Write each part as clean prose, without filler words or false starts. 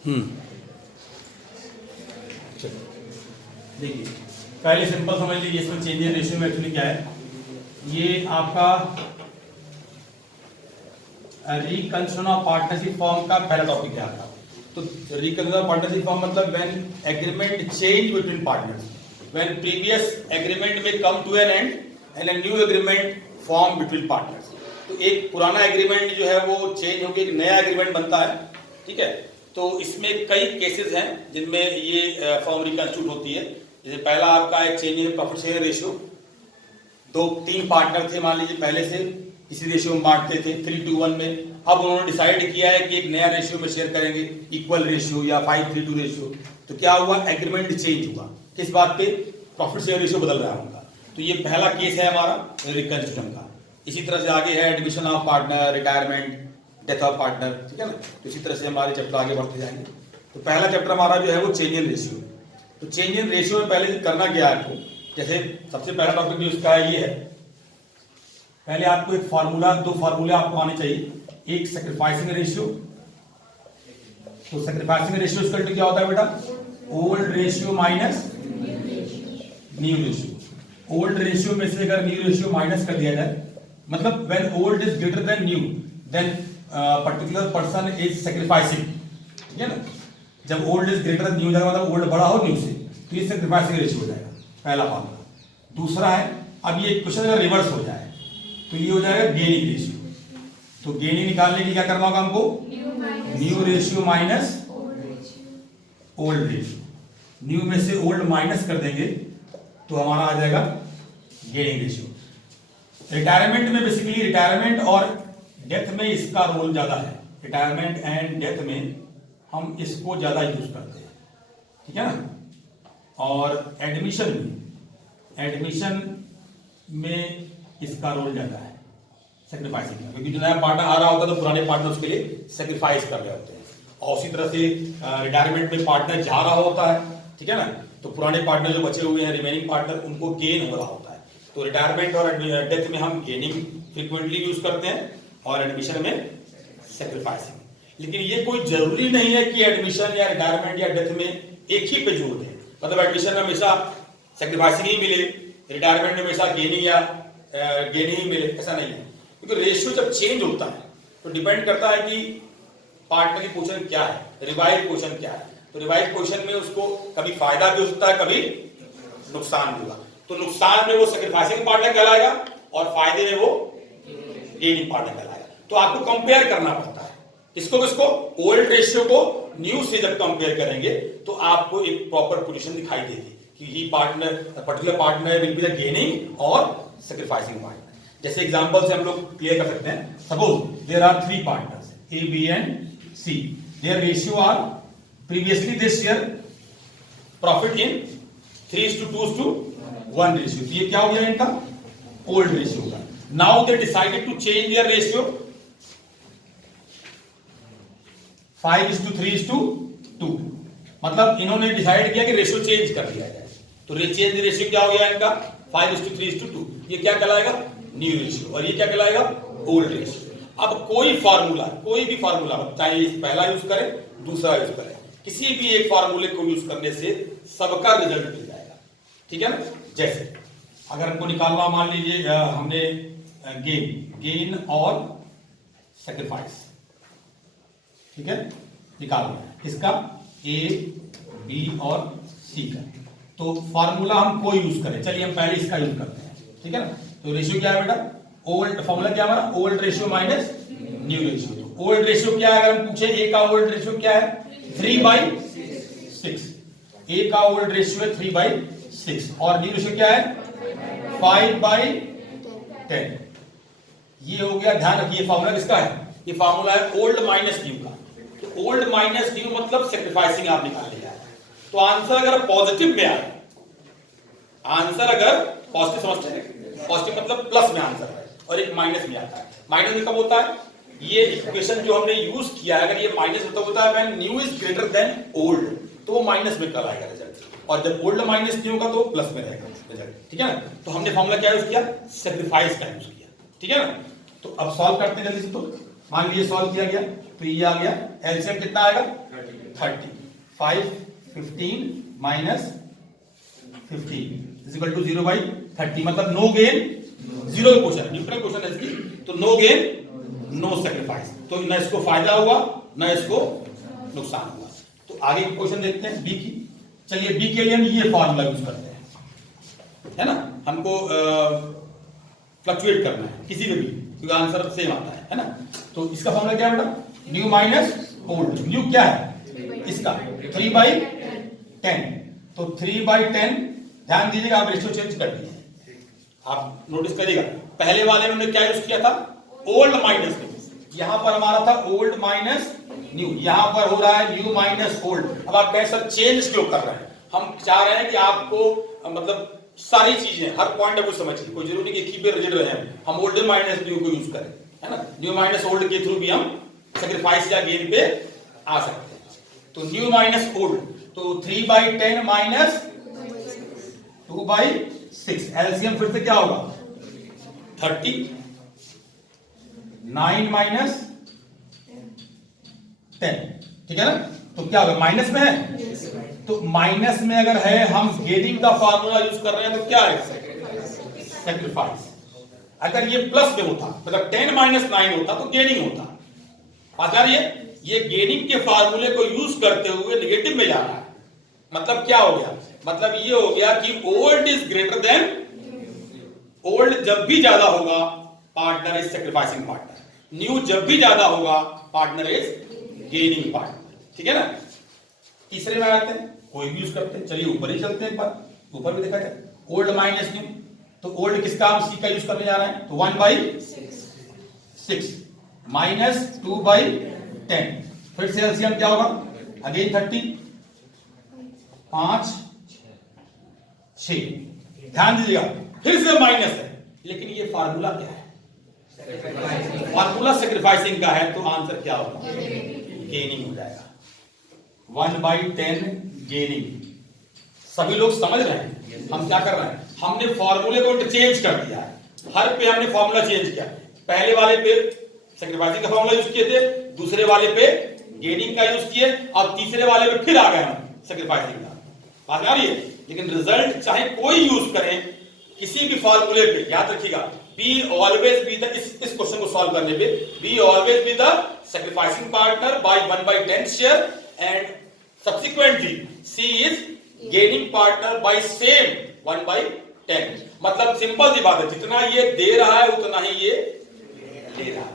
चलो देखिए, पहले सिंपल समझ लीजिए इसमें चेंज इन रेशियो में एक्चुअली क्या है। ये आपका रिकंस्ट्रक्शन ऑफ पार्टनरशिप फॉर्म का पहला टॉपिक है आपका। तो रिकंस्ट्रक्शन ऑफ पार्टनरशिप फॉर्म मतलब when agreement change between partners, when previous agreement में come to an end end a new agreement form between partners. तो एक पुराना एग्रीमेंट जो है वो चेंज होकर एक नया एग्रीमेंट बनता है, ठीक है। तो इसमें कई केसेस हैं जिनमें ये फॉर्म रिकंस्टिट्यूट होती है। जैसे पहला आपका एक change in profit share ratio, 2-3 partner थे मान लीजिए पहले से इसी रेशियो में बांटते थे 3:1 में, अब उन्होंने डिसाइड किया है कि एक नया रेशियो में शेयर करेंगे, इक्वल रेशियो या 5:3 रेशियो। तो क्या हुआ, एग्रीमेंट चेंज हुआ, किस बात पे, प्रॉफिट शेयर रेशियो बदल रहा है उनका। तो ये पहला केस है हमारा रिकंस्ट्रक्शन का। इसी तरह से आगे है admission of partner, retirement, death of partner, ठीक है ना। तो इसी तरह से हमारे चैप्टर आगे बढ़ते जाएंगे। तो पहला चैप्टर हमारा जो है वो चेंज इन रेशियो। तो चेंज इन रेशियो में पहले करना क्या है आपको, जैसे सबसे पहला टॉपिक जो इसका है ये है, पहले आपको एक फार्मूला, 2 फार्मूले आपको आने चाहिए। एक सैक्रिफाइसिंग रेशियो, तो सैक्रिफाइसिंग रेशियो इक्वल टू क्या होता है बेटा, old ratio minus new ratio. Old ratio में से अगर न्यू रेशियो माइनस कर दिया जाए, मतलब when old is greater than new then particular person is sacrificing, ठीक है ना। जब old is greater than new जाएगा मतलब ओल्ड बड़ा हो न्यू से, तो ये सैक्रिफाइसिंग रेशियो हो जाएगा, पहला फार्मूला। दूसरा है, अब ये क्वेश्चन अगर रिवर्स हो जाए तो ये हो जाएगा गेनिंग रेशियो। तो गेनिंग निकालने के क्या करना होगा हमको, new ratio minus old ratio. New में से ओल्ड माइनस कर देंगे तो हमारा आ जाएगा गेनिंग रेशियो। रिटायरमेंट में बेसिकली रिटायरमेंट और डेथ में इसका रोल ज्यादा है। रिटायरमेंट एंड डेथ में हम इसको ज्यादा यूज करते हैं, ठीक है ना। और एडमिशन में इसका रोल ज्यादा है सैक्रिफाइसिंग का, क्योंकि जो नया पार्टनर आ रहा होता है तो पुराने पार्टनर उसके लिए सैक्रिफाइस कर रहे होते हैं। और उसी तरह से रिटायरमेंट में पार्टनर जा रहा होता है, ठीक है ना। तो पुराने पार्टनर जो बचे हुए हैं, रिमेनिंग पार्टनर, उनको गेन हो रहा होता है। तो रिटायरमेंट और डेथ में हम गेनिंग फ्रीक्वेंटली यूज करते हैं और एडमिशन में सैक्रिफाइसिंग। लेकिन ये कोई जरूरी नहीं है कि एडमिशन या रिटायरमेंट या डेथ में एक ही पे जोर दें। मतलब एडमिशन में हमेशा सैक्रिफाइसिंग ही मिले, रिटायरमेंट में हमेशा गेनिंग या गेनिंग ही मिले, ऐसा नहीं है। क्योंकि रेशियो जब चेंज होता है तो डिपेंड करता है कि पार्टनर की पोजीशन क्या है, रिवाइज पोजीशन क्या है। तो रिवाइज पोजीशन में उसको कभी फायदा भी हो सकता है, कभी नुकसान भी होगा। तो नुकसान में वो सैक्रिफाइसिंग पार्टनर कहलाएगा और फायदे में वो गेनिंग पार्टनर कहलाएगा। तो आपको कंपेयर करना पड़ता है किसको, ओल्ड रेशियो को न्यू से जब कंपेयर करेंगे तो आपको एक प्रॉपर पोजीशन दिखाई देगी कि ही partner, particular partner will be the gaining or sacrificing partner. जैसे एग्जांपल से हम लोग क्लियर कर सकते हैं। Suppose there are 3 partners A, B and C. Their ratio are previously they share profit in 3:2:1 ratio. तो ये क्या हो गया इनका ओल्ड रेशियो होगा। Now they decided to change their ratio 5:3:2। मतलब इन्होंने डिसाइड किया कि रेशियो चेंज कर दिया जाए। तो चेंज रेशियो क्या हो गया इनका 5:3:2। ये क्या कहलाएगा, न्यू रेशियो। और ये क्या कहलाएगा, ओल्ड रेशियो। अब कोई भी फार्मूला चाहे पहला यूज करें, दूसरा यूज करें, किसी भी एक फार्मूले को यूज करने से सबका रिजल्ट मिल जाएगा, ठीक है ना। जैसे अगर हमको निकालना, मान लीजिए हमने गेन और सैक्रिफाइस, ठीक है, निकालना है किसका, ए, बी और सी का। तो फार्मूला हम कोई यूज करें, चलिए हम पहले इसका यूज करते हैं, ठीक है ना। तो रेशियो क्या है बेटा, ओल्ड, फार्मूला क्या हमारा, old ratio minus new ratio. Old ratio क्या है, अगर हम पूछे ए का ओल्ड रेशियो क्या है, 3/6। ए का ओल्ड रेशियो है 3/6 और न्यू रेशियो क्या है 5/10। ये हो गया, ध्यान रखिए फार्मूला किसका है, ये फार्मूला है ओल्ड माइनस न्यू का। तो ओल्ड माइनस न्यू मतलब सैक्रिफाइसिंग आप निकाल लिया है। तो आंसर अगर पॉजिटिव में आए, आंसर अगर पॉजिटिव समझते हैं, पॉजिटिव मतलब प्लस में आंसर है और एक माइनस में आता है। माइनस में कब होता है, ये इक्वेशन जो हमने यूज किया है, अगर ये माइनस होता है when new is greater then old, तो वो माइनस में कल आएगा रिजल्ट। और जब ओल्ड माइनस न्यू का तो प्लस में रहेगा रिजल्ट, ठीक है ना। तो हमने फार्मूला क्या यूज किया, सैक्रिफाइस का यूज किया, ठीक है ना। तो अब सॉल्व करते हैं जल्दी से। तो मान लीजिए सॉल्व किया गया तो ये आ गया, एलसीएम कितना आएगा 30, 5 15 माइनस 15 इज इक्वल टू 0/30, मतलब no gain zero question, neutral question है इसकी, तो नो गेन नो सेक्रीफाइस, तो न इसको फायदा हुआ न इसको नुकसान हुआ। तो आगे की क्वेश्चन देखते हैं बी की। चलिए बी के लिए हम ये फॉर्मूला यूज करते हैं, है ना, हमको फ्लक्चुएट करना है किसी में भी क्योंकि आंसर सेम आता है ना। तो इसका फॉर्मूला क्या है बेटा, न्यू माइनस ओल्ड। न्यू क्या है इसका 3/10, तो 3/10, ध्यान दीजिएगा आप रेशियो चेंज कर दिए, आप नोटिस करिएगा पहले वाले में हमने क्या यूज किया था, ओल्ड माइनस न्यू, यहां पर हमारा था ओल्ड माइनस न्यू, यहां पर हो रहा है न्यू माइनस ओल्ड। अब आप कहें सर चेंज क्यों कर रहे हैं, हम चाह रहे हैं कि आपको मतलब सारी चीजें हर पॉइंट ऑफ व्यू समझिए, कोई जरूरी नहीं कि एक ही पे रिजिड रहे हम ओल्ड माइनस न्यू को यूज करें, है ना। न्यू माइनस ओल्ड के थ्रू भी हम सेक्रीफाइस या गेन पे आ सकते हैं। तो न्यू माइनस ओल्ड, तो 3/10 माइनस 2/6, एलसीएम फिर से क्या होगा 30, 9 माइनस 10, ठीक है ना। तो क्या होगा, माइनस में है, तो माइनस में अगर है हम गेनिंग का फार्मूला यूज कर रहे हैं तो क्या है सेक्रीफाइस। अगर ये प्लस में होता मतलब 10 माइनस 9 होता तो गेनिंग होता। बात आ रही है, ये गेनिंग के फार्मूले को यूज करते हुए नेगेटिव में जा रहा है, मतलब क्या हो गया, मतलब ये हो गया कि old is greater then, old जब भी ज्यादा होगा partner is sacrificing partner, new जब भी ज्यादा होगा पार्टनर इज गेनिंग पार्टनर, ठीक है ना। तीसरे में आते हैं, कोई भी यूज करते हैं, चलिए ऊपर ही चलते हैं, एक बार ऊपर भी देखा जाए, ओल्ड माइनस न्यू, तो ओल्ड किसका हम सी का यूज करने जा रहे हैं, तो 1/6 माइनस 2/10, फिर से एलसीएम क्या होगा, अगेन 30, 5 6, ध्यान दीजिएगा फिर से माइनस है, लेकिन ये फार्मूला क्या है, फार्मूला सेक्रीफाइसिंग का है, तो आंसर क्या होगा, गेनिंग हो जाएगा, 1/10 गेनिंग। सभी लोग समझ रहे हैं हम क्या कर रहे हैं, हमने फॉर्मूले को इंटरचेंज कर दिया है, हर पे हमने फॉर्मूला चेंज किया, पहले वाले पे सेक्रीफाइसिंग का फॉर्मूला यूज किए थे, दूसरे वाले पे गेनिंग का यूज किए, और तीसरे वाले पे फिर आ गए हम सेक्रीफाइसिंग का। बात आ रही है, लेकिन रिजल्ट चाहे कोई यूज करें किसी भी फॉर्मूले पे, याद रखिएगा बी ऑलवेज बी द, इस क्वेश्चन को सॉल्व करने पे B always be the sacrificing partner by 1/10 share and subsequently C is gaining partner by same 1/10। मतलब सिंपल सी बात है, जितना ये दे रहा है उतना ही ये ले रहा है,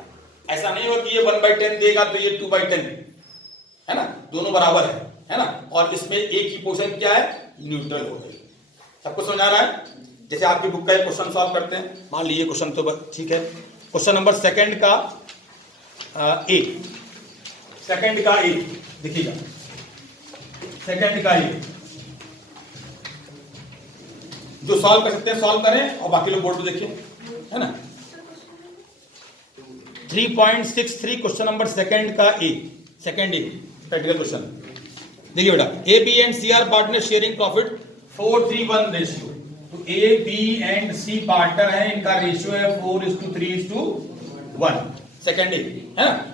ऐसा नहीं हो कि ये 1/10 देगा तो ये 2/10, है ना, दोनों बराबर है ना। और इसमें एक ही पोर्शन क्या है, न्यूट्रल हो गई। सबको समझ आ रहा है। जैसे आपकी बुक का एक क्वेश्चन सॉल्व करते हैं, मान लीजिए क्वेश्चन तो ठीक है, क्वेश्चन नंबर सेकंड का ए, सेकंड का ए देखिएगा, सेकंड का ए जो सॉल्व कर सकते हैं सॉल्व करें, और बाकी लोग बोर्ड पे देखिए, है ना। 3.63 क्वेश्चन नंबर सेकंड का A, second A practical question देखिए बेटा, A B and C are partner sharing profit 4:3:1 ratio. तो A B and C partner है, इनका रेशियो है 4:3:1, सेकंड ए, है ना।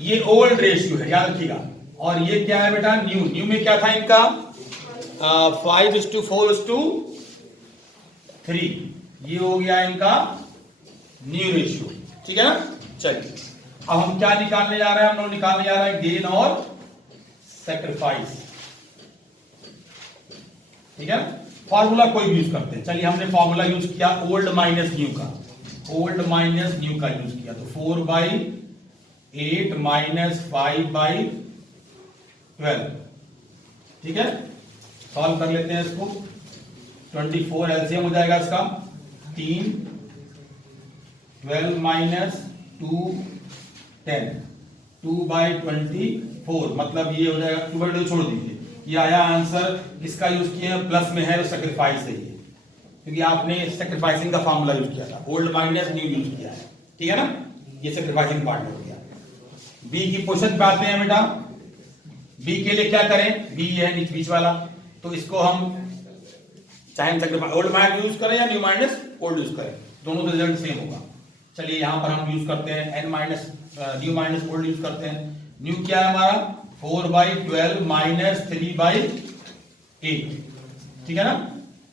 ये ओल्ड रेशियो है, याद रखिएगा, और ये क्या है बेटा, न्यू। न्यू में क्या था इनका 5:4:3, ये हो गया इनका न्यू रेशियो, ठीक है ना। चलिए अब हम क्या निकालने जा रहे हैं, हम लोग निकालने जा रहे हैं गेन और सेक्रीफाइस, ठीक है। फॉर्मूला कोई भी यूज करते हैं, चलिए हमने फॉर्मूला यूज किया ओल्ड माइनस न्यू का, ओल्ड माइनस न्यू का यूज किया, तो 4/8 माइनस 5/12, ठीक है। सॉल्व कर लेते हैं इसको, 24 एलसीएम हो जाएगा इसका 3, 12 माइनस 2 10, 2/24, मतलब ये हो जाएगा 2/2, छोड़ दीजिए, ये आया आंसर। इसका यूज किया प्लस में है तो सेक्रीफाइस है ये, क्योंकि आपने सेक्रीफाइसिंग का फॉर्मूला यूज किया था, ओल्ड माइनस न्यू यूज किया है, ठीक है ना। ये सेक्रीफाइसिंग पार्ट हो गया। बी की पोजीशन पे आते हैं बेटा, बी के लिए क्या करें, बी है बीच वाला, तो इसको हम चाहे ओल्ड माइनस यूज करें या न्यू माइनस ओल्ड यूज करें, दोनों का रिजल्ट सेम होगा। चलिए यहां पर हम यूज करते हैं N minus new minus old use करते हैं। न्यू क्या है हमारा 4/12 माइनस 3/8, ठीक है ना।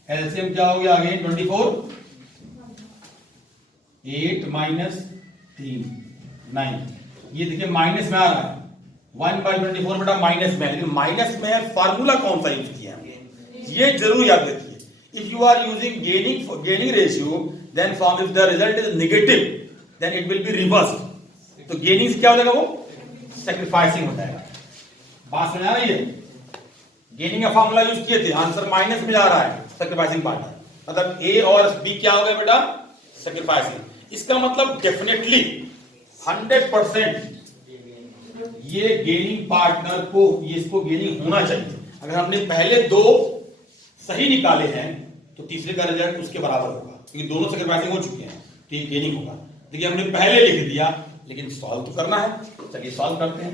एलसीएम क्या हो गया आगे 24, 8 माइनस 3 9। ये देखिए माइनस में आ रहा है 1/24 बेटा माइनस में, लेकिन माइनस में फार्मूला कौन सा यूज किया है ये जरूर याद रखिए। If you are using gaining ratio then form if the result is negative then it will be reversed. तो गेनिंग से क्या हो जाएगा, वो सैक्रिफाइसिंग हो जाएगा। बात समझ आ रही है। गेनिंग का फार्मूला यूज किए थे, आंसर माइनस में जा रहा है, सैक्रिफाइसिंग पार्ट है, मतलब ए और बी क्या हो गया बेटा, सैक्रिफाइसिंग। इसका मतलब डेफिनेटली 100% ये गेनिंग पार्टनर को, इसको गेनिंग होना चाहिए। अगर हमने पहले दो सही निकाले हैं तो तीसरे का रिजल्ट उसके बराबर होगा, क्योंकि दोनों सैक्रिफाइसिंग हो चुके हैं, तो ये गेनिंग होगा। देखिए हमने पहले लिख दिया, लेकिन सॉल्व तो करना है, चलिए सॉल्व करते हैं,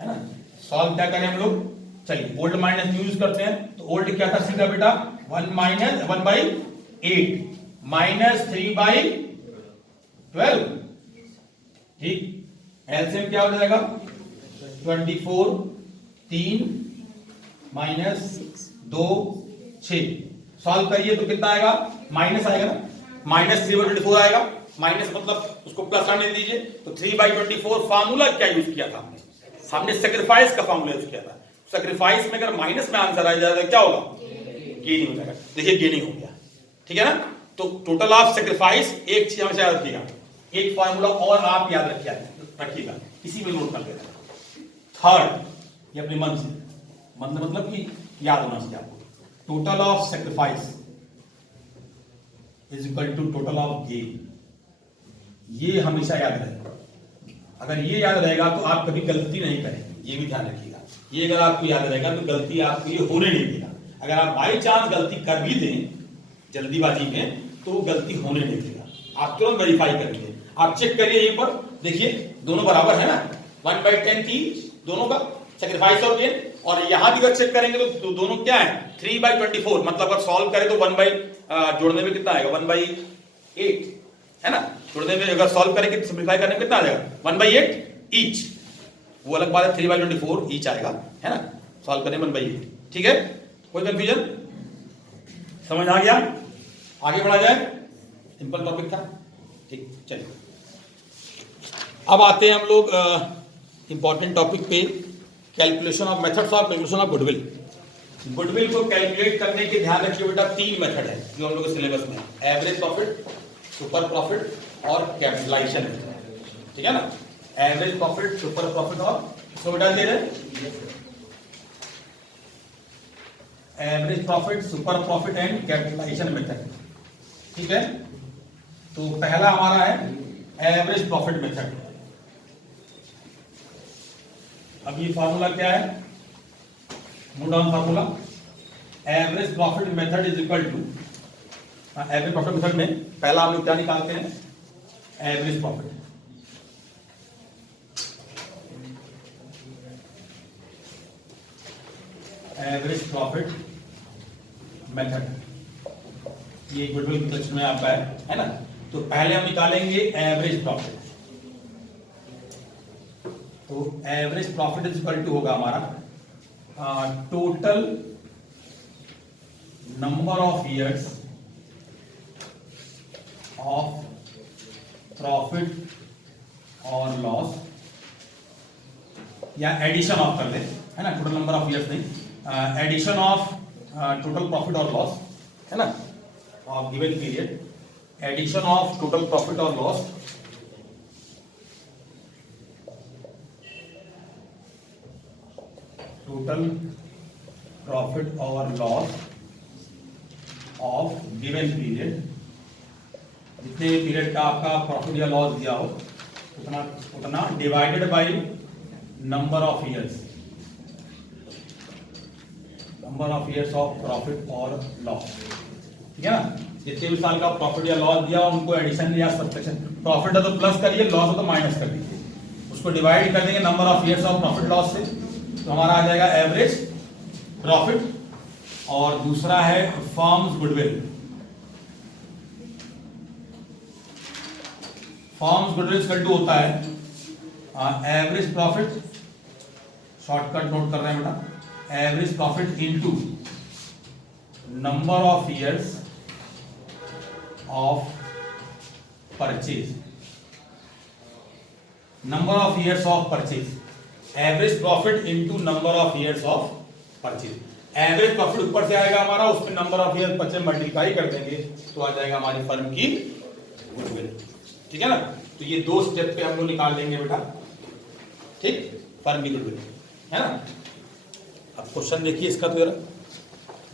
है ना। सॉल्व क्या करें हम लोग, चलिए ओल्ड माइनस न्यू यूज करते हैं। तो ओल्ड क्या था सीधा बेटा 1/8 माइनस 3/12, ठीक। एलसीएम क्या हो जाएगा 24, 3 माइनस 2 6। सॉल्व करिए तो कितना आएगा, माइनस आएगा ना, माइनस 3/24 आएगा। माइनस मतलब उसको प्लस आने दीजिए, तो 3/24 फार्मूला क्या यूज किया था हमने सैक्रिफाइस का फार्मूला यूज किया था। सैक्रिफाइस में अगर माइनस में आंसर आ जाएगा क्या होगा, गेनिंग हो जाएगा। देखिए गेनिंग हो गया, ठीक है ना। तो टोटल ऑफ सैक्रिफाइस, एक चीज हमेशा याद रखिएगा, एक फार्मूला और आप याद रखिएगा, इसी में नोट कर लेना। थर्ड, ये अपने मन से, मतलब कि याद होना चाहिए आपको, total of sacrifice is equal to total of gain. ये हमेशा याद रहेगा। अगर ये याद रहेगा तो आप कभी गलती नहीं करेंगे, ये भी ध्यान रखिएगा। ये अगर आपको याद रहेगा तो गलती आपको ये होने नहीं देगा। अगर आप बाई चांस गलती कर भी दें जल्दीबाजी में, तो गलती होने नहीं देगा। आप तुरंत वेरीफाई करेंगे, आप चेक करिए यहीं पर, देखिए दोनों बराबर है ना, 1/10 थी दोनों का सैक्रिफाइस और गेन। और यहां भी अगर चेक करेंगे तो दोनों क्या है 3/24, मतलब अगर सॉल्व करें तो जोड़ने में कितना आएगा 1/8, है ना। जोड़ने में अगर सॉल्व करेंगे सिंपलीफाई करने में कितना आ जाएगा 1/8 ईच, वो अलग बात है, 3/24 ईच आएगा, है ना। सॉल्व करें 1/8, ठीक है। कोई कंफ्यूजन, समझ आ गया। आगे बढ़ा जाए, सिंपल टॉपिक था, ठीक। चलिए अब आते हैं हम लोग इंपॉर्टेंट टॉपिक पे, calculation of methods of calculation of goodwill. Goodwill को कैलकुलेट करने के ध्यान रखिए बेटा, 3 मेथड है जो हम लोग के सिलेबस में, एवरेज प्रॉफिट, सुपर प्रॉफिट और कैपिटलाइजेशन, ठीक है ना। एवरेज प्रॉफिट, सुपर प्रॉफिट और बेटा दे रहे average profit, super profit and capitalisation method, ठीक है। तो पहला हमारा है एवरेज प्रॉफिट मेथड। अब ये फार्मूला क्या है, note down formula. Average profit method is equal to, average profit method में पहला हम लोग क्या निकालते हैं, average profit. Average profit method, ये गुडविल क्वेश्चन में आपका है ना। तो पहले हम निकालेंगे एवरेज प्रॉफिट। तो average profit is equal to होगा हमारा total number of years of profit और लॉस, या एडिशन ऑफ कर ले, है ना, टोटल नंबर ऑफ ईयर्स नहीं, एडिशन ऑफ टोटल प्रॉफिट और लॉस, है ना, of given period, addition of total profit और लॉस टोटल प्रॉफिट और लॉस ऑफ गिवन पीरियड, जितने पीरियड का आपका प्रॉफिट या लॉस दिया हो उतना divided by number of years, number of years of profit और लॉस, ठीक है ना। जितने भी साल का प्रॉफिट या लॉस दिया उनको एडिशन या सब्ट्रैक्शन, प्रॉफिट है तो प्लस करिए, लॉस है तो माइनस कर दीजिए, उसको डिवाइड कर देंगे number of years of profit loss से, तो हमारा आ जाएगा एवरेज प्रॉफिट। और दूसरा है firm's goodwill. Firm's goodwill equal to होता है एवरेज प्रॉफिट शॉर्टकट नोट कर रहे हैं बेटा, average profit into number of years of purchase, number of years of purchase, average profit into number of years of purchase. Average profit ऊपर से आएगा हमारा, उसमें number of years purchase multiply कर देंगे तो आ जाएगा हमारी फर्म की गुडविल। ठीक है ना, तो ये दो स्टेप पे हम लोग निकाल देंगे बेटा, ठीक, फर्म की गुडविल है ना। अब क्वेश्चन देखिए इसका, तो जरा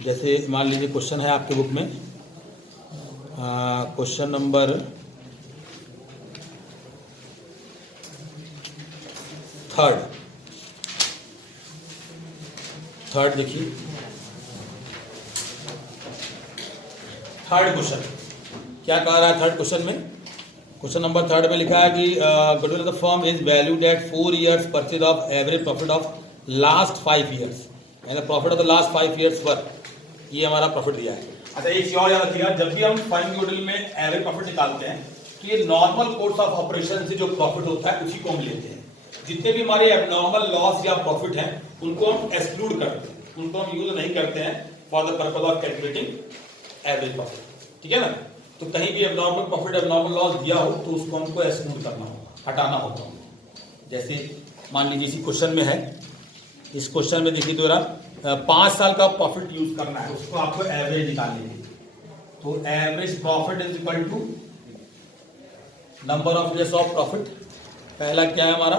जैसे मान लीजिए क्वेश्चन है आपके बुक में, क्वेश्चन नंबर 3 देखिए, थर्ड क्वेश्चन क्या कह रहा है। थर्ड क्वेश्चन में, क्वेश्चन नंबर 3 में लिखा है कि goodwill of the firm is valued at 4 years purchase of average profit of last 5 years, यानी profit of the last 5 years पर, ये हमारा प्रॉफिट दिया है। अच्छा एक चीज और याद रखिएगा, जब भी हम फर्म की गुडविल में एवरेज प्रॉफिट निकालते हैं तो ये नॉर्मल कोर्स ऑफ ऑपरेशन से जो प्रॉफिट होता है उसी को हम लेते हैं। जितने भी हमारे एबनॉर्मल लॉस या प्रॉफिट हैं उनको हम एक्सक्लूड करते हैं, उनको हम यूज नहीं करते हैं for the purpose of calculating average profit. ठीक है ना, तो कहीं भी एबनॉर्मल प्रॉफिट एबनॉर्मल लॉस दिया हो तो उसको हमको एक्सक्लूड करना होगा, हटाना होगा। जैसे मान लीजिए इसी क्वेश्चन में है, इस क्वेश्चन में देखिए दोरा 5 साल का प्रॉफिट यूज करना है, उसको आपको एवरेज निकालनी है। तो average profit is equal to number of years of profit. पहला क्या है हमारा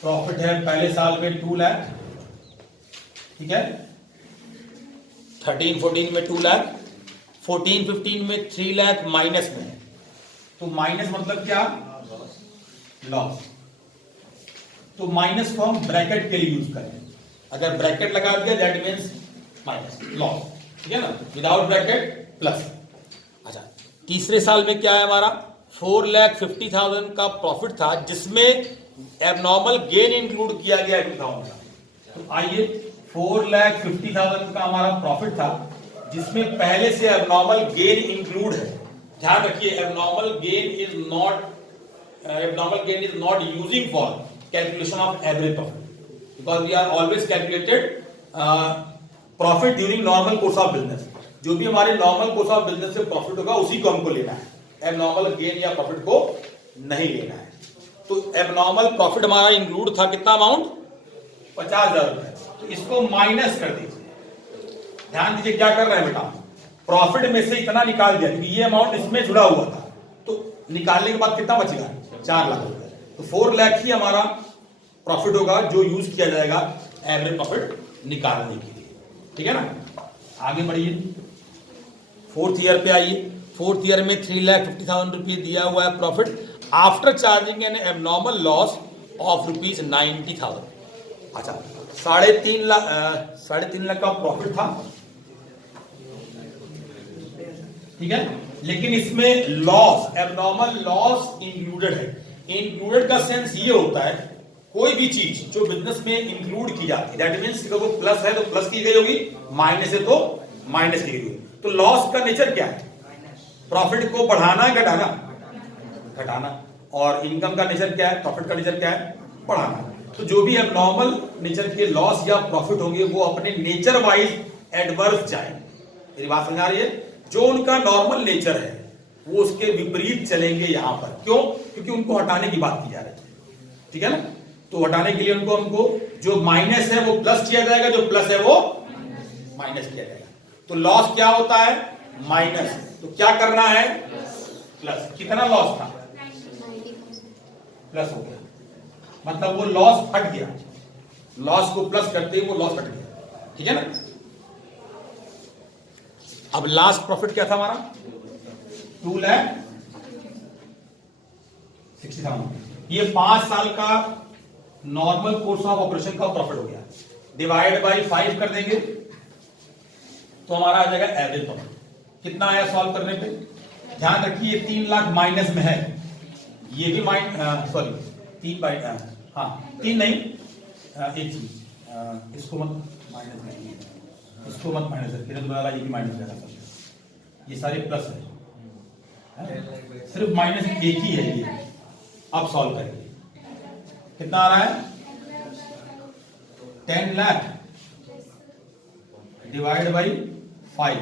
प्रॉफिट है पहले साल में 2 लाख, ठीक है, 13-14 में 2 लाख, 14-15 में 3 लाख माइनस में, तो माइनस मतलब क्या, लॉस। तो माइनस को हम ब्रैकेट के लिए यूज करें, अगर ब्रैकेट लगा दिया दैट मीन्स माइनस लॉस, ठीक है ना, विदाउट ब्रैकेट प्लस। अच्छा तीसरे साल में क्या है हमारा 4,50,000 का प्रॉफिट था जिसमें एबनॉर्मल गेन इंक्लूड किया गया 2,000 का। तो आइए 4,50,000 का हमारा प्रॉफिट था जिसमें पहले से एबनॉर्मल गेन इंक्लूड है। ध्यान रखिए abnormal gain is not using for calculation of average profit because we are always calculated profit during normal course of business. जो भी हमारे नॉर्मल कोर्स ऑफ बिजनेस से प्रॉफिट होगा उसी को हमको लेना है, एबनॉर्मल गेन या प्रॉफिट को नहीं लेना है। तो एबनॉर्मल प्रॉफिट हमारा इंक्लूड था कितना अमाउंट 50,000 रुपए, तो इसको माइनस कर दीजिए। ध्यान दीजिए क्या कर रहे हैं बेटा, प्रॉफिट में से इतना निकाल दिया क्योंकि ये अमाउंट इसमें जुड़ा हुआ था, तो निकालने के बाद कितना बचेगा 4 लाख रुपए। तो 4 लाख ही हमारा प्रॉफिट होगा जो यूज किया जाएगा एवरेज प्रॉफिट निकालने के लिए। ठीक है ना, आगे बढ़िए 4th ईयर पे आइए। 4th ईयर में 3,50,000 रुपये दिया हुआ है profit after charging N abnormal loss of rupees 90,000। अच्छा 3.5 लाख का प्रॉफिट था, ठीक है, लेकिन इसमें लॉस एबनॉर्मल लॉस इंक्लूडेड है। इंक्लूडेड का सेंस ये होता है कोई भी चीज जो बिजनेस में इंक्लूड की जाती है दैट मींस अगर वो प्लस है तो प्लस की गई होगी, माइनस है तो माइनस की गई होगी। तो लॉस का नेचर क्या है, प्रॉफिट को बढ़ाना घटाना, घटाना। और इनकम का नेचर क्या है, प्रॉफिट का नेचर क्या है, बढ़ाना। तो जो भी एबनॉर्मल नेचर के लॉस या प्रॉफिट होंगे वो अपने नेचर वाइज एडवर्स जाएंगे। मेरी बात समझ आ रही है, जो उनका नॉर्मल नेचर है वो उसके विपरीत चलेंगे यहां पर। क्यों, क्योंकि उनको हटाने की बात की जा रही है। ठीक है ना, तो हटाने के लिए उनको हमको जो माइनस है वो प्लस किया जाएगा, जो प्लस है वो माइनस किया जाएगा। तो लॉस क्या होता है माइनस, तो क्या करना है प्लस। कितना लॉस था, प्लस हो गया, मतलब वो लॉस हट गया, लॉस को प्लस करते ही वो लॉस हट गया। ठीक है ना, अब लास्ट प्रॉफिट क्या था हमारा 2,60,000। ये 5 साल का नॉर्मल कोर्स ऑफ ऑपरेशन का प्रॉफिट हो गया, डिवाइड बाई 5 कर देंगे तो हमारा आ जाएगा एवरेज प्रॉफिट। कितना आया सॉल्व करने पे, ध्यान रखिए 3 लाख माइनस में है, ये भी सॉरी 3 बाई हाँ 3 नहीं, एक चीज इसको मत माइनस नहीं, इसको मत माइनस करके दोबारा ये भी माइनस रहेगा, ये सारे प्लस है, सिर्फ माइनस एक ही है ये। अब सॉल्व करेंगे, कितना आ रहा है 10 lakh divide by 5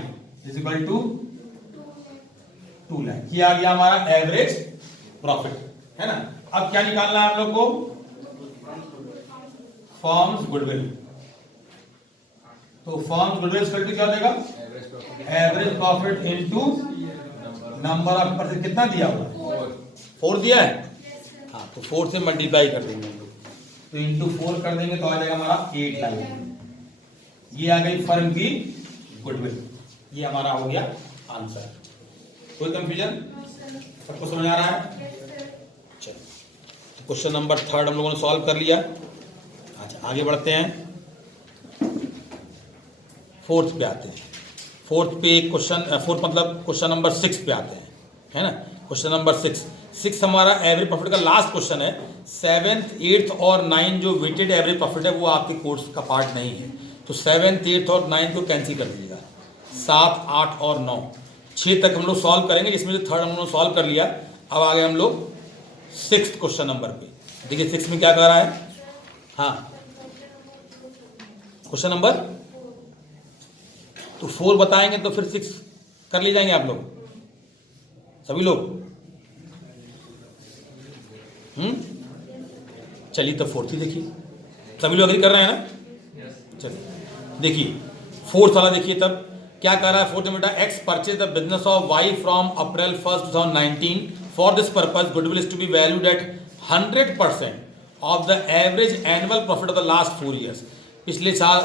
is equal to 2 lakh. ये आ गया हमारा एवरेज प्रॉफिट, है ना। अब क्या निकालना है हम लोग को? Firms goodwill. तो फर्म्स गुडविल क्या देगा? Average profit into number of percent. कितना दिया हुआ? 4 दिया है। हाँ, तो 4 से मल्टीप्लाई कर देंगे हम लोग, तो इंटू 4 कर देंगे तो आ जाएगा हमारा 8 लाख। ये आ गई फर्म की गुडविल। ये हमारा हो गया आंसर। कोई कंफ्यूजन? सबको समझ आ रहा है? चलो, क्वेश्चन नंबर 3 हम लोगों ने सॉल्व कर लिया। अच्छा, आगे बढ़ते हैं। 4th पे आते हैं। 4th पे क्वेश्चन, 4th मतलब क्वेश्चन नंबर 6 पे आते हैं, है ना। क्वेश्चन नंबर 6 हमारा एवरेज प्रॉफिट का लास्ट क्वेश्चन है। 7th, 8th और 9 जो वेटेड एवरेज प्रॉफिट है वो आपके कोर्स का पार्ट नहीं है, तो 7th, 8th और 9th को कैंसिल कर दीजिएगा। 7, 8 और 9, 6 तक हम लोग सॉल्व करेंगे, जिसमें से 3rd हम लोग सॉल्व कर लिया। अब आ गए हम लोग 6th क्वेश्चन नंबर पे। देखिए 6 में क्या कर रहा है। हाँ, क्वेश्चन नंबर तो 4 बताएंगे तो फिर 6 कर ले जाएंगे आप लोग, सभी लोग। चलिए तो 4th ही देखिए, सभी लोग एग्री कर रहे हैं ना। चलिए देखिए 4th वाला देखिए, तब क्या कर रहा है 4th में बेटा। X purchase the business of Y from April 1st 2019। For this purpose goodwill is to be valued at 100% of the average annual profit of the last 4 years. पिछले 4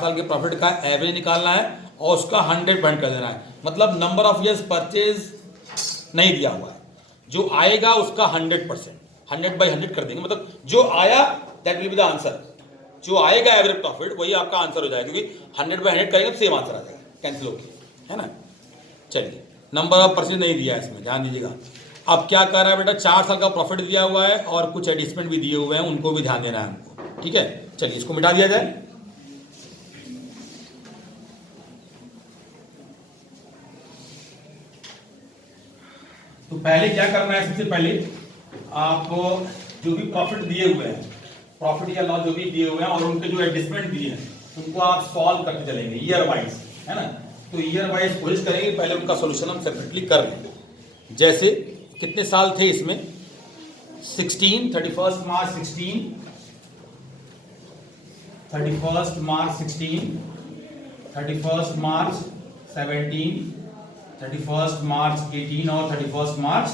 साल के प्रॉफिट का एवरेज निकालना है और उसका 100% कर देना है। मतलब नंबर ऑफ ईयर्स परचेज नहीं दिया हुआ है, जो आएगा उसका 100%, 100/100 कर देंगे। मतलब जो आया that will be the answer. जो आएगा एवरेज प्रॉफिट वही आपका आंसर हो जाएगा, क्योंकि 100/100 करेंगे तो सेम आंसर आ जाएगा, कैंसिल हो गया, है ना। चलिए, नंबर ऑफ परचेज नहीं दिया है इसमें, ध्यान दीजिएगा। अब क्या कर रहा है बेटा, 4 साल का प्रॉफिट दिया हुआ है और कुछ एडजस्टमेंट भी दिए हुए हैं, उनको भी ध्यान देना है हमको, ठीक है। चलिए इसको मिटा दिया जाए। तो पहले क्या करना है, सबसे पहले आपको जो भी प्रॉफिट दिए हुए हैं, प्रॉफिट या लॉस जो भी दिए हुए हैं और उनके जो एडजस्टमेंट दिए हैं उनको आप सॉल्व करके चलेंगे ईयर वाइज, है ना। तो ईयर वाइज कोशिश करेंगे पहले उनका सॉल्यूशन हम सेपरेटली कर लेंगे। जैसे कितने साल थे इसमें? 16, 31 मार्च 16, 31 मार्च 16, 31 मार्च 17, 31 मार्च 18 और 31 मार्च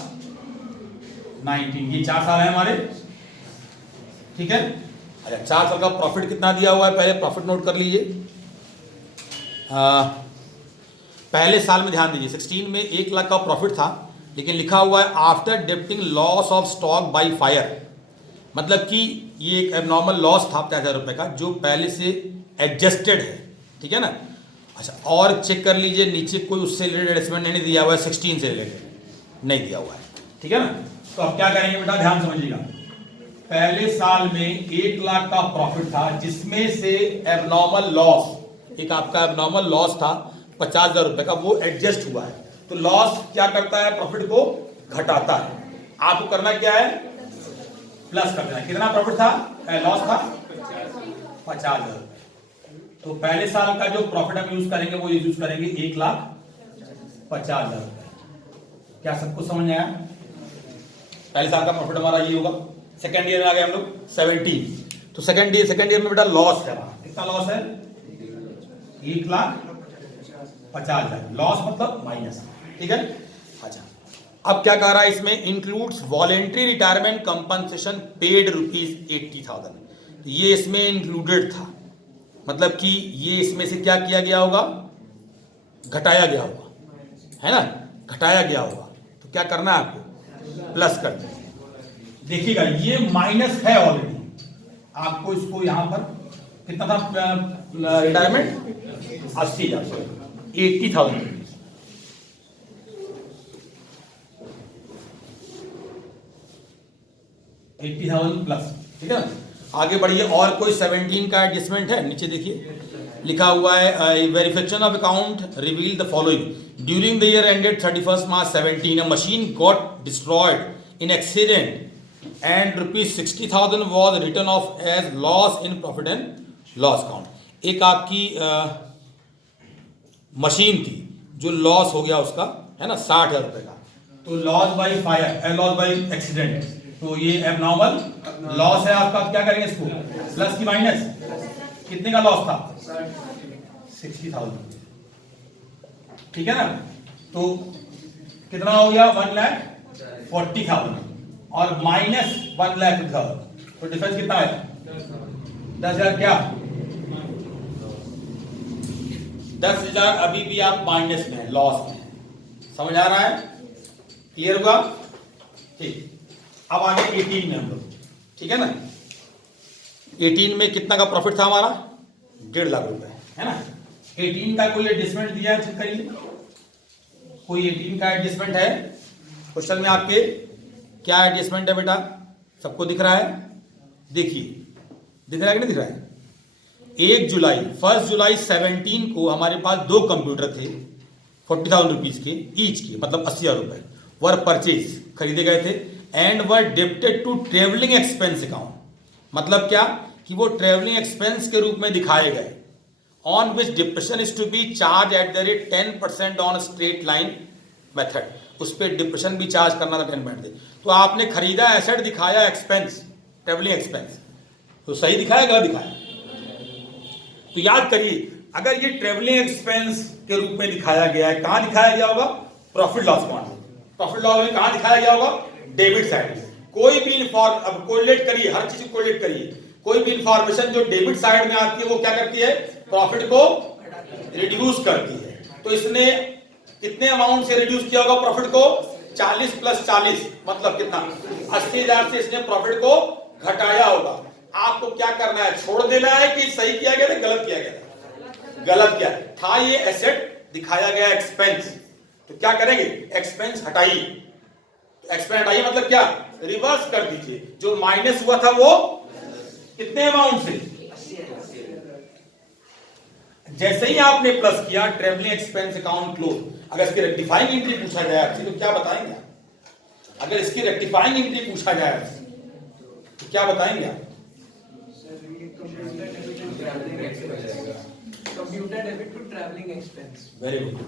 19। ये 4 साल है हमारे, ठीक है। अच्छा, 4 साल का प्रॉफिट कितना दिया हुआ है, पहले प्रॉफिट नोट कर लीजिए। पहले साल में ध्यान दीजिए, 16 में 1 लाख का प्रॉफिट था, लेकिन लिखा हुआ है after deducting loss of stock by fire. मतलब कि ये एक एबनॉर्मल लॉस था 50,000 रुपये का, जो पहले से एडजस्टेड है, ठीक है ना। अच्छा, और चेक कर लीजिए नीचे कोई उससे रिलेटेड एडजस्टमेंट नहीं दिया हुआ है, 16 से रिलेटेड नहीं दिया हुआ है, ठीक है ना। तो अब क्या करेंगे बेटा, ध्यान समझिएगा। पहले साल में 1 लाख का प्रॉफिट था, जिसमें से एबनॉर्मल लॉस, एक आपका एबनॉर्मल लॉस था 50,000 रुपये का, वो एडजस्ट हुआ है। तो लॉस क्या करता है, प्रॉफिट को घटाता है। आपको करना क्या है, प्लस कर देना। कितना प्रॉफिट था, लॉस था 50,000। तो पहले साल का जो प्रॉफिट हम यूज करेंगे वो यूज करेंगे 1,50,000। क्या सबको समझ में आया? पहले साल का प्रॉफिट हमारा ये होगा। सेकेंड ईयर में आ गए हम लोग 17। तो सेकेंड ईयर में बेटा लॉस है, कितना लॉस है, 1,50,000। लॉस मतलब माइनस, ठीक है। अच्छा, अब क्या कह रहा है इसमें, includes voluntary retirement compensation paid ₹80,000। ये इसमें इंक्लूडेड था, मतलब कि ये इसमें से क्या किया गया होगा, घटाया गया होगा, है ना, घटाया गया होगा। तो क्या करना है आपको, प्लस कर देना। देखिएगा ये माइनस है ऑलरेडी, आपको इसको यहां पर कितना था रिटायरमेंट, 80,000, 80,000 80,000 प्लस, ठीक है ना। आगे बढ़िए, और कोई 17 का एडजस्टमेंट है, नीचे देखिए लिखा हुआ है verification of account reveal the following during the year ended 31 March 17 a machine got destroyed in accident and ₹60,000 was written off as loss in profit and loss account. एक आपकी मशीन थी जो लॉस हो गया उसका, है ना, 60,000 रुपये का, तो loss by fire, loss by accident, तो ये एबनॉर्मल लॉस है आपका। क्या करेंगे इसको, प्लस की माइनस, कितने का लॉस था, 60,000, ठीक है ना। तो कितना हो गया, 1,40,000 और माइनस 1,00,000, तो डिफरेंस कितना है, 10,000। क्या 10,000 अभी भी आप माइनस में है, लॉस में है, समझ आ रहा है, क्लियर होगा, ठीक। अब आगे 18 में हम लोग, ठीक है ना। 18 में कितना का प्रॉफिट था हमारा, 1.5 लाख रुपए, है ना। 18 का कोई एडजस्टमेंट दिया है, चेक करिए, कोई 18 का एडजस्टमेंट है क्वेश्चन में आपके, क्या एडजस्टमेंट है बेटा, सबको दिख रहा है, देखिए दिख रहा है कि नहीं दिख रहा है। 1 जुलाई 17 को हमारे पास 2 कंप्यूटर थे 40,000 रुपीज के ईच के, मतलब 80,000 रुपए वर परचेज, खरीदे गए थे, and were debited to travelling expense account, मतलब क्या कि वो ट्रेवलिंग एक्सपेंस के रूप में दिखाए गए, on which depreciation is to be charge at the rate 10% on straight line method, उस पर डिप्रेशन भी चार्ज करना था 10%। तो आपने खरीदा एसेट, दिखाया एक्सपेंस, ट्रेवलिंग एक्सपेंस, तो सही दिखाया गलत दिखाया, तो याद करिए अगर ये ट्रेवलिंग एक्सपेंस के रूप में दिखाया गया है, कहां दिखाया गया होगा, profit loss account, profit loss में कहां दिखाया गया होगा, डेबिट साइड। कोई भी अब कोरिलेट करिए, हर चीज को कोरिलेट करिए, कोई भी इंफॉर्मेशन जो डेबिट साइड में आती है वो क्या करती है, प्रॉफिट को रिड्यूस करती है। तो इसने कितने अमाउंट से रिड्यूस किया होगा प्रॉफिट को, 40 प्लस 40, मतलब कितना, 80,000 से इसने प्रॉफिट को घटाया होगा। आपको क्या करना है, छोड़ देना है कि सही किया गया था, गलत किया गया था, गलत किया था, ये एसेट दिखाया गया एक्सपेंस, तो क्या करेंगे, एक्सपेंस हटाइए, एक्सपेंस हटाइए मतलब क्या, रिवर्स कर दीजिए, जो माइनस हुआ था वो कितने अमाउंट से, जैसे ही आपने प्लस किया, ट्रेवलिंग एक्सपेंस अकाउंट क्लोज। अगर इसकी रेक्टिफाइंग एंट्री पूछा जाए आपसे तो क्या बताएंगे आप, अगर इसकी रेक्टिफाइंग एंट्री पूछा जाए आपसे तो क्या बताएंगे आप, computer debit to travelling expense. Very good,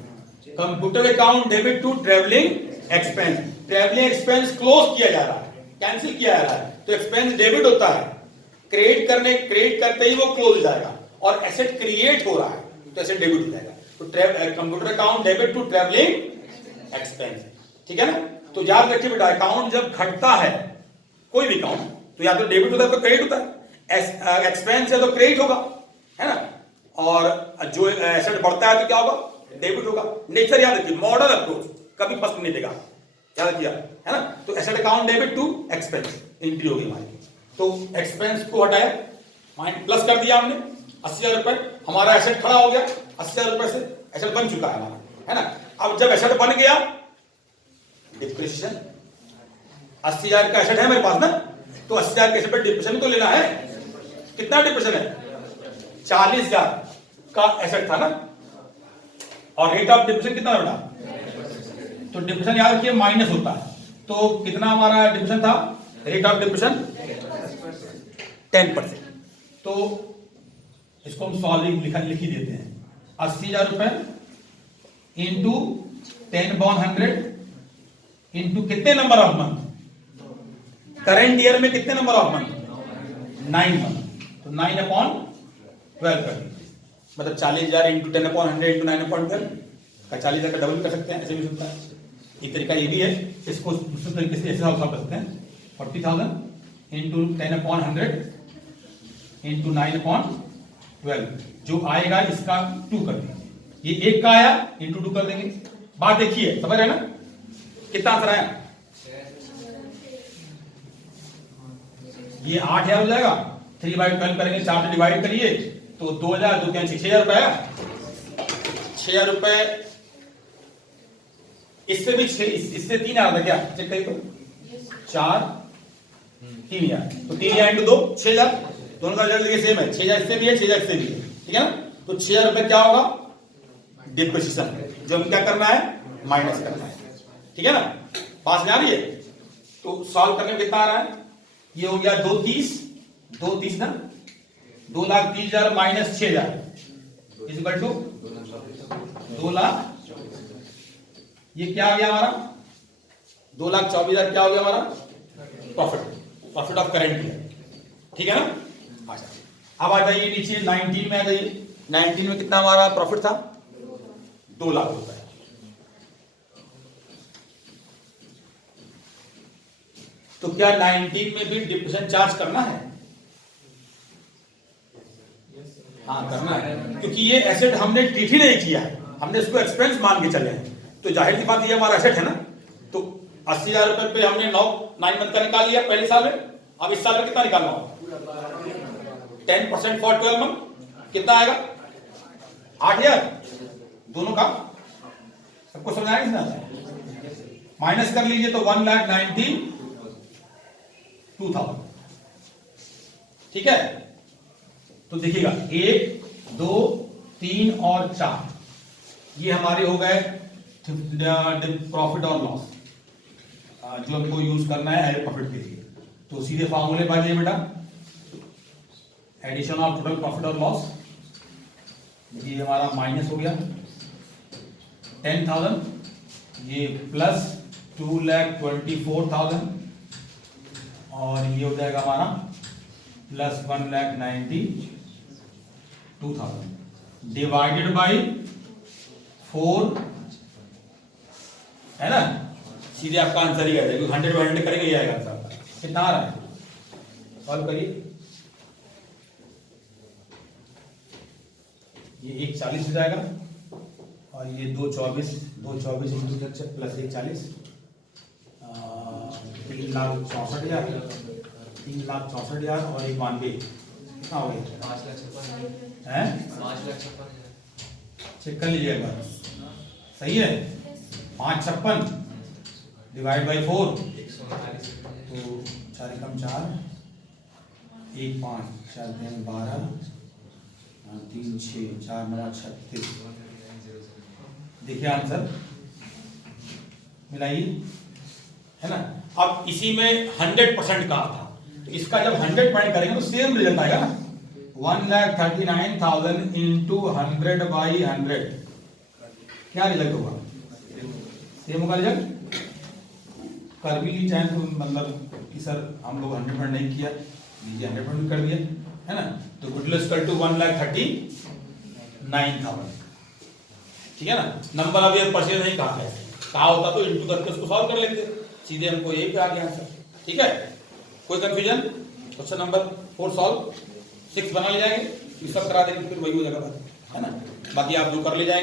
computer account debit to travelling expense, travelling expense close किया जा रहा है, कैंसिल किया जा रहा है, तो एक्सपेंस डेबिट होता है, क्रेडिट करते ही वो क्लोज हो जाएगा, और एसेट क्रिएट हो रहा है तो एसेट डेबिट हो जाएगा। तो computer account debit to travelling expense, ठीक है ना। तो याद रखिए बेटा, अकाउंट जब घटता है कोई भी अकाउंट, तो या तो डेबिट होता है तो क्रेडिट होता है, एक्सपेंस है तो क्रेडिट होगा, है ना, और जो एसेट बढ़ता है तो क्या होगा, डेबिट होगा। नेचर याद रखिए, मॉडल अप्रोच कभी फर्क नहीं देगा, याद रखिए, है ना। तो asset account debit to expense entry होगी हमारी, तो एक्सपेंस को हटाया, माइंड प्लस कर दिया हमने 80,000 रुपए, हमारा एसेट खड़ा हो गया, 80,000 रुपए से एसेट बन चुका है हमारा, है ना। अब जब एसेट बन गया, डिप्रेशिएशन, 80,000 का एसेट है मेरे पास ना, तो 80,000 के एसेट पर डिप्रेशन तो लेना है, कितना डिप्रेशन है, 40,000 का एसेट था ना, और रेट ऑफ डिप्रेशन कितना बेटा, तो डिप्रेशन याद रखिए माइनस होता है, तो कितना हमारा डिप्रेशन था, रेट ऑफ डिप्रेशन 10%। तो इसको हम सॉल्विंग लिख ही देते हैं, 80,000 रुपए इंटू 10/100 इंटू कितने number of month, current year में कितने नंबर ऑफ मंथ, 9 मंथ, तो 9/12 कर दीजिए, मतलब 40,000 इंटू 10/100 इंटू 9/12 का 40,000 का डबल कर सकते हैं, ऐसे भी सकता है। एक तरीका ये भी है, इसको दूसरे तरीके से ऐसे सॉल्व कर सकते हैं, 40,000 इंटू 10/100 इंटू 9/12, जो आएगा इसका 2 कर देंगे, ये 1 का आया इंटू 2 कर देंगे। बात देखिए, समझ रहे हैं ना, कितना आंसर आया, ये 8,000 हो जाएगा, 3/12 करेंगे, 4 से डिवाइड करिए तो 2,000, 2 कैंसिल, 6,000 रुपए आया, 6,000 रुपए, इससे भी इससे 3 आ रहा था क्या, चेक करिए तो 4 3,000, तो 3,000 इंटू 2 6,000, दोनों का रिजल्ट सेम है, 6,000 इससे भी है, 6,000 इससे भी है, ठीक है ना। तो 6,000 रुपए क्या होगा, डिप्रिसिएशन, जो हम क्या करना है, माइनस करना है, ठीक है ना, पास जा रही है। तो सॉल्व करने में कितना आ रहा है, ये हो गया 230 ना, 2,30,000 minus 6,000 is equal to 2 lakh. ये क्या आ गया हमारा 2,24,000 क्या हो गया हमारा प्रॉफिट ऑफ करेंट ईयर। ठीक है ना। अच्छा अब आ जाइए नीचे 19 में आ जाइए। 19 में कितना हमारा प्रॉफिट था 2 लाख रुपए। तो क्या 19 में भी डिप्रेशन चार्ज करना है? हाँ करना है, क्योंकि ये एसेट हमने ट्रीट ही नहीं किया है, हमने इसको एक्सपेंस मान के चले हैं। तो जाहिर सी बात ये हमारा एसेट है ना। तो 80,000 रुपए पे हमने 9 मंथ का निकाल लिया पहले साल में। अब इस साल में कितना निकालना होगा 10% फॉर 12 मंथ कितना आएगा 8,000 दोनों का। सबको समझ आया कितना माइनस कर लीजिए तो 1,92,000। ठीक है। तो देखिएगा 1 2 3 और 4 ये हमारे हो गए प्रॉफिट और लॉस जो हमको यूज करना है एज प्रॉफिट के लिए। तो सीधे फार्मूले पा जाइए बेटा। एडिशन ऑफ टोटल प्रॉफिट और लॉस ये हमारा माइनस हो गया 10,000 ये प्लस 2,24,000 और ये हो जाएगा हमारा प्लस 1,92,000 डिवाइडेड बाई 4 है ना। सीधे आपका आंसर ही आ जाएगा 100 बाई 100 करेंगे ये आएगा आंसर आपका। कितना आ रहा है सॉल्व करिए। ये 1,40 हो जाएगा और ये 2,24 प्लस 1,40 3,64,000 3,64,000 और 1,92 कितना हो गया 5,56,000 है। 5,56,000 चेक कर लीजिए एक बार सही है। 5,56 डिवाइड बाई 4 तो 4 कम 4 1 5 4 3 12 3 6 4 9 36 देखिए आंसर मिलाइए है ना। अब इसी में 100% कहा था तो इसका जब 100% करेंगे तो सेम रिजल्ट आएगा ना। 1,39,000 इंटू 100 बाई 100 क्या रिजल्ट होगा सेम होगा रिजल्ट। कर भी ली चाहे तो मतलब कि सर हम लोग 100% नहीं किया लीजिए 100% कर दिया है ना। तो गुडविल इक्वल टू 1,39,000 ठीक है ना। नंबर अभी परसेंट नहीं कहा है, कहा होता तो इंटू करके उसको सॉल्व कर लेते सीधे हमको यही पे आ गया आंसर। ठीक है कोई कंफ्यूजन। क्वेश्चन नंबर 4 सॉल्व 6 बना ले जाएंगे ये सब करा देंगे फिर वही हो जाएगा है ना। बाकी आप जो कर ले जाएंगे।